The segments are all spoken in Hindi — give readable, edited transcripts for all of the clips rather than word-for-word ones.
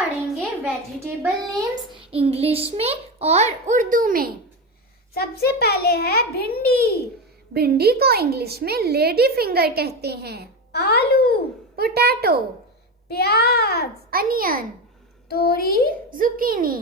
पढ़ेंगे वेजिटेबल नेम्स इंग्लिश में और उर्दू में। सबसे पहले है भिंडी। भिंडी को इंग्लिश में लेडी फिंगर कहते हैं। आलू, पोटैटो। प्याज, अनियन। तोरी, जुकीनी।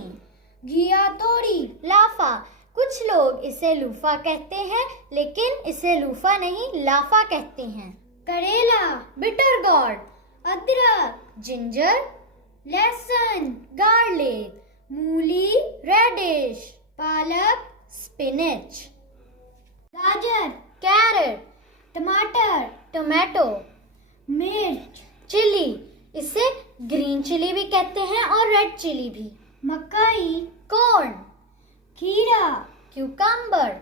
घिया तोरी, लाफा। कुछ लोग इसे लूफा कहते हैं, लेकिन इसे लूफा नहीं लाफा कहते हैं। करेला, बिटर गॉर्ड। अदरक, जिंजर। लहसुन, गार्लिक। मूली, रेडिश। पालक, स्पिनच। गाजर, कैरेट। टमाटर, टोमेटो। मिर्च, चिली। इसे ग्रीन चिली भी कहते हैं और रेड चिली भी। मकई, कॉर्न। खीरा, क्यूकम्बर।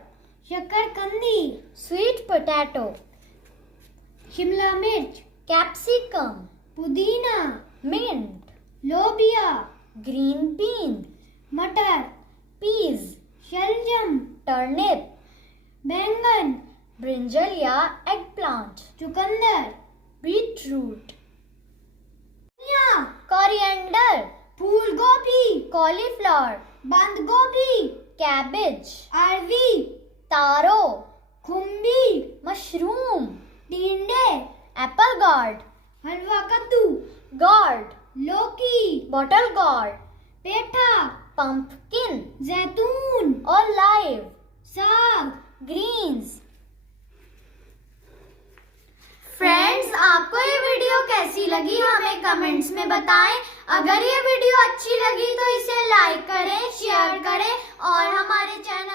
शकरकंदी, स्वीट पोटैटो। शिमला मिर्च, कैप्सिकम। पुदीना, मिंट। लोबिया, ग्रीन बीन। मटर, पीज। शलजम, टर्निप। बैंगन, ब्रिंजल या एगप्लांट। चुकंदर, बीटरूट। कोरिएंडर, फूल गोभी। कॉलीफ्लावर, बंद गोभी। कैबेज, अरवी। तारो, खुम्बी। मशरूम, टिंडे। एप्पल गार्ड, हलवा कद्दू। गार्ड, लौकी। Bottle gourd. पेठा, पंपकिन। जैतून, ऑलिव। साग, ग्रीन्स। फ्रेंड्स, आपको ये वीडियो कैसी लगी हमें कमेंट्स में बताएं। अगर ये वीडियो अच्छी लगी तो इसे लाइक करें, शेयर करें और हमारे चैनल